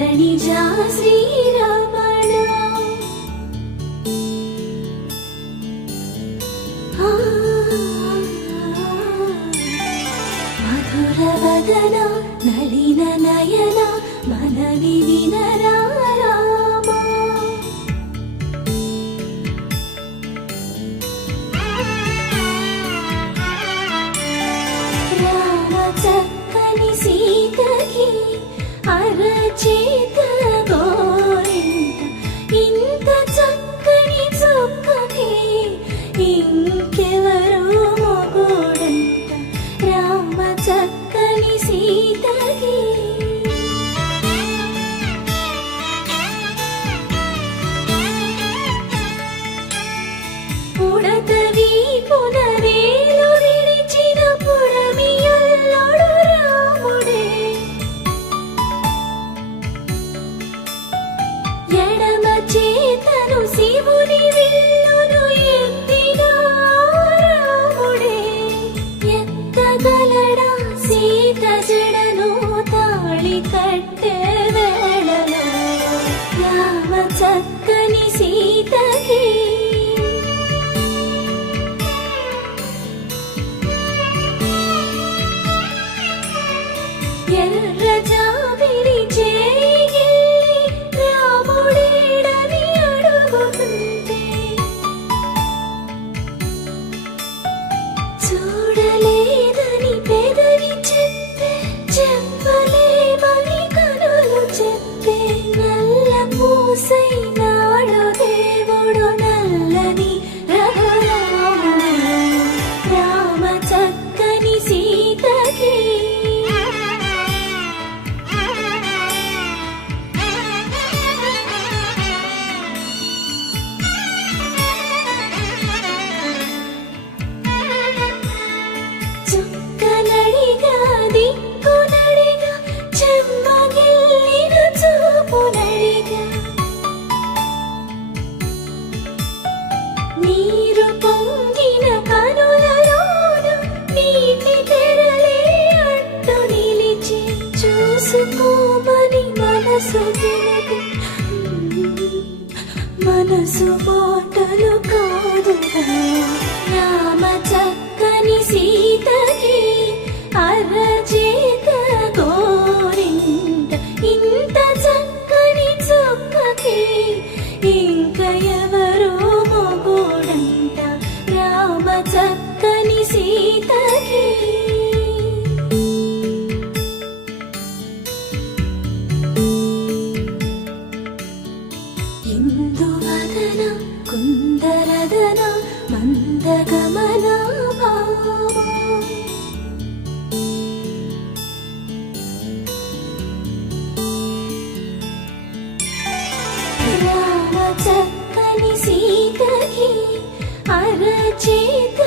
ధరణిజా శ్రీరమణ మధుర వదన నళిన నయన మనవి వినరా చక్కని సీతకి అరచేత గోరింట ఇంత చక్కని చుక్కకి ఇంకెవరు మొగుడంట రామ చక్కని సీతకి ఉడతవి పునవేలు విడిచిన పుడమియల్లోడు రాముడే ఎడమ చేతను శివుని విల్లును ఎత్తిన రాముడే ఎత్తగలడా సీత జడను తాళి కట్టె వేళలో రామ చక్కని సీతకి ఎర్ర జాబిలి చేయి రాముడేడని అడుగుతుంటే చూడలేదని పెదవి చెప్పే చెప్పలేమని కనులు చెప్పే నల్ల పూసై నాడు దేవుడు నల్లని రఘురాముడు రామ చక్కని సీతకి చుక్కనడిగా దిక్కునడిగా చెమ్మగిల్లిన చూపునడిగా నీరు పొంగిన కనులలోన నీటి తెరలే అడ్డు నిలిచి చూసుకోమని మనసు తెలిపి మనసు మాటలు కాదుగా రామ చక్కని సీతకి అరచేత గోరింట ఇంత చక్కని చుక్కకి ఇంక ఎవరు మొగుడంట రామ చక్కని సీతకి ఇందువదన కుందరదన మందగమన భామ రామ చక్కని సీతకి అరచేత